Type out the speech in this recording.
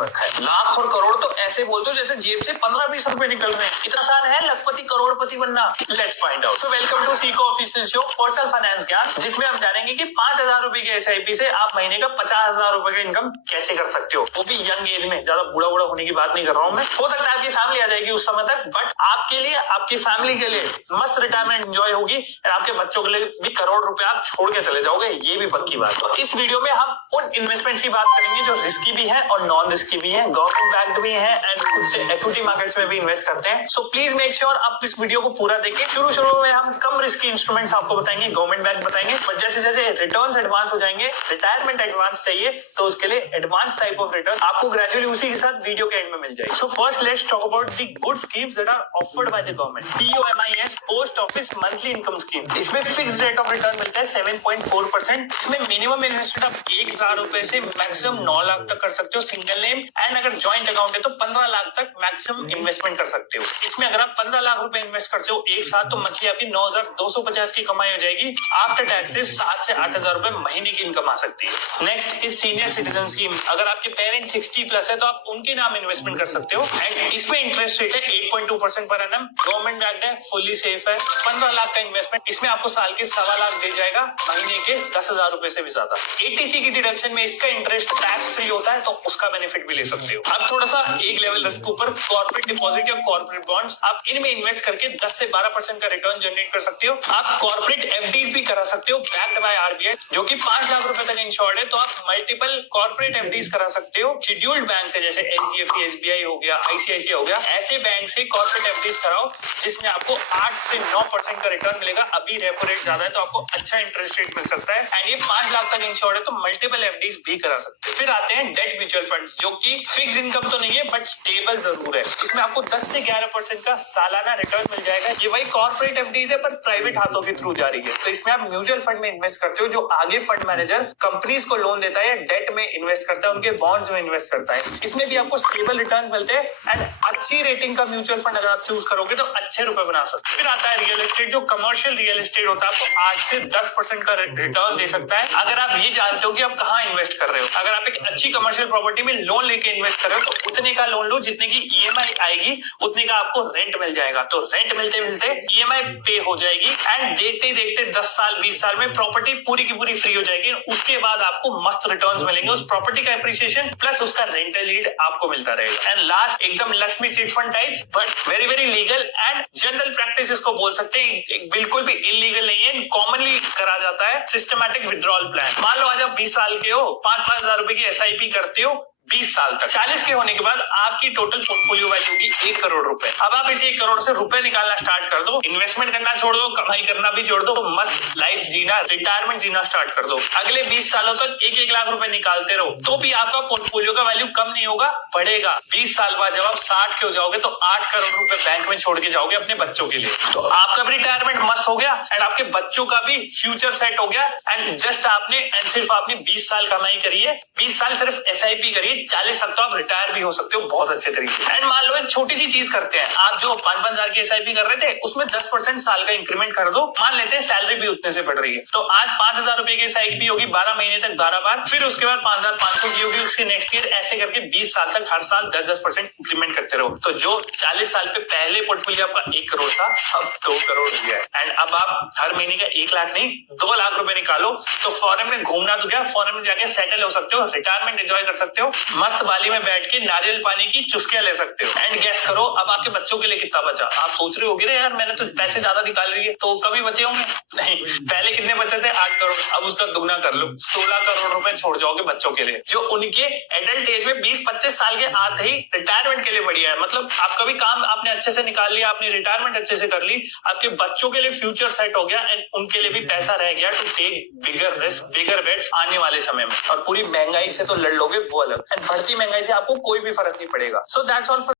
रखा है। लाख और करोड़ तो ऐसे बोलते हो जैसे जेब से 15-20 रुपए निकल रहे हैं। इतना आसान है लखपति करोड़पति बनना? Let's find out. So welcome to Seekho official show personal finance ज्ञान, जिसमें हम जानेंगे कि 5,000 रुपए की एसआईपी से आप महीने का 50,000 रुपए का इनकम कैसे कर सकते हो, वो भी यंग एज में। ज्यादा बूढ़ा होने की बात नहीं कर रहा हूँ मैं। हो सकता है आपकी फैमिली आ जाएगी उस समय तक, बट आपके लिए, आपकी फैमिली के लिए मस्त रिटायरमेंट एंजॉय होगी और आपके बच्चों के लिए भी करोड़ रुपए आप छोड़ के चले जाओगे, ये भी पक्की बात है। इस वीडियो में हम उन इन्वेस्टमेंट्स की बात करेंगे जो रिस्की भी है और नॉन रिस्की भी है, गवर्नमेंट बैक्ड भी है एंड खुद से इक्विटी मार्केट्स में भी इन्वेस्ट करते हैं। सो प्लीज मेक श्योर आप इस वीडियो को पूरा देखें। शुरू में हम कम रिस्की इंस्ट्रूमेंट्स आपको बताएंगे, गवर्नमेंट बैक बताएंगे, बट जैसे जैसे रिटर्न्स एडवांस हो जाएंगे, रिटायरमेंट एडवांस चाहिए तो उसके लिए एडवांस टाइप ऑफ रिटर्न आपको ग्रेजुअली उसी के साथ वीडियो के एंड में मिल जाएगी। So first let's talk about the good schemes that are offered by the government. POMIS post office monthly income scheme. इसमें फिक्स्ड रेट ऑफ रिटर्न मिलता है 7.4%। इसमें मिनिमम इन्वेस्टमेंट आप 1,000 रुपए से मैक्सिमम 9 लाख तक कर सकते हो सिंगल नेम, एंड अगर ज्वाइंट अकाउंट है तो 15 लाख तक मैक्सिमम इन्वेस्टमेंट कर सकते हो। इसमें अगर आप 15 लाख रुपए इन्वेस्ट करते हो एक साथ तो मंथली आपकी 9,250 की कमाई हो जाएगी। आफ्टर टैक्सेस 7 से 8,000 रुपए महीने की इनकम आ सकती है। Next is senior citizen scheme. अगर आपके पेरेंट 60+ है तो आप उनके नाम इन्वेस्टमेंट कर सकते हो, एंड इसमें इंटरेस्ट रेट है 8.2% पर एनम। गवर्नमेंट बैक्ड है, फुल्ली सेफ है। 15 लाख का इन्वेस्टमेंट, इसमें आपको साल के 1.25 लाख दे जाएगा, महीने के 10,000 रुपए से भी ज्यादा। ATC की डिडक्शन में इसका इंटरेस्ट टैक्स फ्री होता है तो उसका बेनिफिट भी ले सकते हो। अब थोड़ा सा एक लेवल रिस्क ऊपर, कॉर्पोरेट डिपॉजिट या कॉर्पोरेट बॉन्ड्स, आप इनमें इन्वेस्ट करके 10 से 12% का रिटर्न जनरेट कर सकते हो। आप कॉर्पोरेट FDs भी करा सकते हो बैक्ड बाय RBI, जो कि 5 लाख रुपए तक इंश्योर्ड है, तो आप मल्टीपल कॉर्पोरेट FDs करा सकते हो। शेड्यूल्ड बैंक से जैसे HDFC, SBI हो गया, ICICI हो गया, ऐसे बैंक से कॉर्पोरेट FDs कराओ जिसमें आपको 8 से 9% का रिटर्न मिलेगा। अभी रेपो रेट ज्यादा है तो आपको अच्छा इंटरेस्ट रेट मिल सकता है, एंड ये 5 लाख तक इंश्योर्ड है तो मल्टीपल FDs भी करा सकते हो। फिर आते हैं डेट म्यूचुअल फंड, जो कि फिक्स इनकम तो नहीं है बट स्टेबल जरूर है। इसमें आपको 10 से 11% का सालाना रिटर्न मिल जाएगा। ये वही कॉर्पोरेट FDs है पर प्राइवेट हाथों के थ्रू जा रही है। तो इसमें आप म्यूचुअल फंड में इन्वेस्ट करते हो, जो आगे फंड मैनेजर कंपनीज को लोन देता है, डेट में इन्वेस्ट करता है, उनके बॉन्ड्स में इन्वेस्ट करता है। इसमें भी आपको स्टेबल रिटर्न मिलते हैं, एंड अच्छी रेटिंग का म्यूचुअल फंड अगर आप चूज करोगे तो अच्छे रुपए बना सकते हो। फिर आता है रियल एस्टेट, जो कमर्शियल रियल एस्टेट होता है, आपको 8 से 10% का रिटर्न दे सकता है अगर आप ये जानते हो कि आप कहाँ इन्वेस्ट कर रहे हो। अगर आप एक अच्छी कमर्शियल प्रॉपर्टी में लोन लेके इन्वेस्ट कर रहे हो तो उतने का लोन लो जितने की EMI आएगी, उतने का आपको रेंट मिल जाएगा। तो रेंट मिलते मिलते EMI पे हो जाएगी, एंड देखते देखते 10 साल 20 साल में प्रॉपर्टी पूरी की पूरी फ्री हो जाएगी। उसके बाद आपको मस्त रिटर्न्स मिलेंगे, उस प्रॉपर्टी का एप्रिसिएशन प्लस उसका रेंटल ईल्ड आपको मिलता रहेगा। एंड लास्ट एकदम Lakshmi chit fund types, but very very legal and general practice इसको बोल सकते हैं, बिल्कुल भी इलीगल नहीं है, कॉमनली करा जाता है सिस्टमैटिक विड्रॉल प्लान। मान लो आज आप 20 साल के हो, 5-5 हजार रुपए की SIP करते हो 20 साल तक। 40 के होने के बाद आपकी टोटल पोर्टफोलियो वैल्यू होगी 1 करोड़ रुपए। अब आप इसे 1 करोड़ से रुपए निकालना स्टार्ट कर दो, इन्वेस्टमेंट करना छोड़ दो, कमाई करना भी छोड़ दो, तो मस्त लाइफ जीना, रिटायरमेंट जीना स्टार्ट कर दो। अगले 20 सालों तक 1-1 लाख रुपए निकालते रहो, तो भी आपका पोर्टफोलियो का वैल्यू कम नहीं होगा, बढ़ेगा। 20 साल बाद जब आप 60 के हो जाओगे तो 8 करोड़ रुपए बैंक में छोड़ के जाओगे अपने बच्चों के लिए। तो आपका भी रिटायरमेंट मस्त हो गया, एंड आपके बच्चों का भी फ्यूचर सेट हो गया, एंड जस्ट आपने सिर्फ आपने 20 साल कमाई करी है, 20 साल सिर्फ SIP करिए, 40 तक तो आप रिटायर भी हो सकते हो बहुत अच्छे तरीके से। एंड मान लो एक छोटी सी चीज करते हैं, आप जो 5-5 हजार की SIP कर रहे थे उसमें 10% साल का इंक्रीमेंट कर दो। मान लेते हैं सैलरी भी उतने से बढ़ रही है, तो आज 5,000 रुपए की SIP होगी 12 महीने तक 12 बार, फिर उसके बाद 5,500 की होगी, उसके नेक्स्ट ईयर, ऐसे करके 20 साल तक हर साल 10-10% इंक्रीमेंट करते रहो। तो जो 40 साल पे पहले पोर्टफोलियो आपका 1 करोड़ था, अब 2 करोड़ हो गया है। एंड अब आप हर महीने का 1 लाख नहीं 2 लाख रुपए निकालो, तो फॉरेन में घूमना तो क्या, फॉरेन में जाके सेटल हो सकते हो, रिटायरमेंट एंजॉय कर सकते हो, मस्त बाली में बैठ के नारियल पानी की चुस्कियां ले सकते हो। एंड गैस करो अब आपके बच्चों के लिए कितना बचा। आप सोच रहे होगे ना यार मैंने तो पैसे ज्यादा निकाल लिए, तो कभी बचे होंगे नहीं। पहले कितने बचे थे? 8 करोड़, अब उसका दुगना कर लो, 16 करोड़ रुपए छोड़ जाओगे बच्चों के लिए, जो उनके एडल्ट एज में 20-25 साल के आते ही रिटायरमेंट के लिए बढ़िया है। मतलब आपका भी काम आपने अच्छे से निकाल लिया, आपने रिटायरमेंट अच्छे से कर ली, आपके बच्चों के लिए फ्यूचर सेट हो गया, एंड उनके लिए भी पैसा रह गया to take bigger risk, bigger bets आने वाले समय में। और पूरी महंगाई से तो लड़ लोगे वो अलग, एंड बढ़ती महंगाई से आपको कोई भी फर्क नहीं पड़ेगा। So that's all for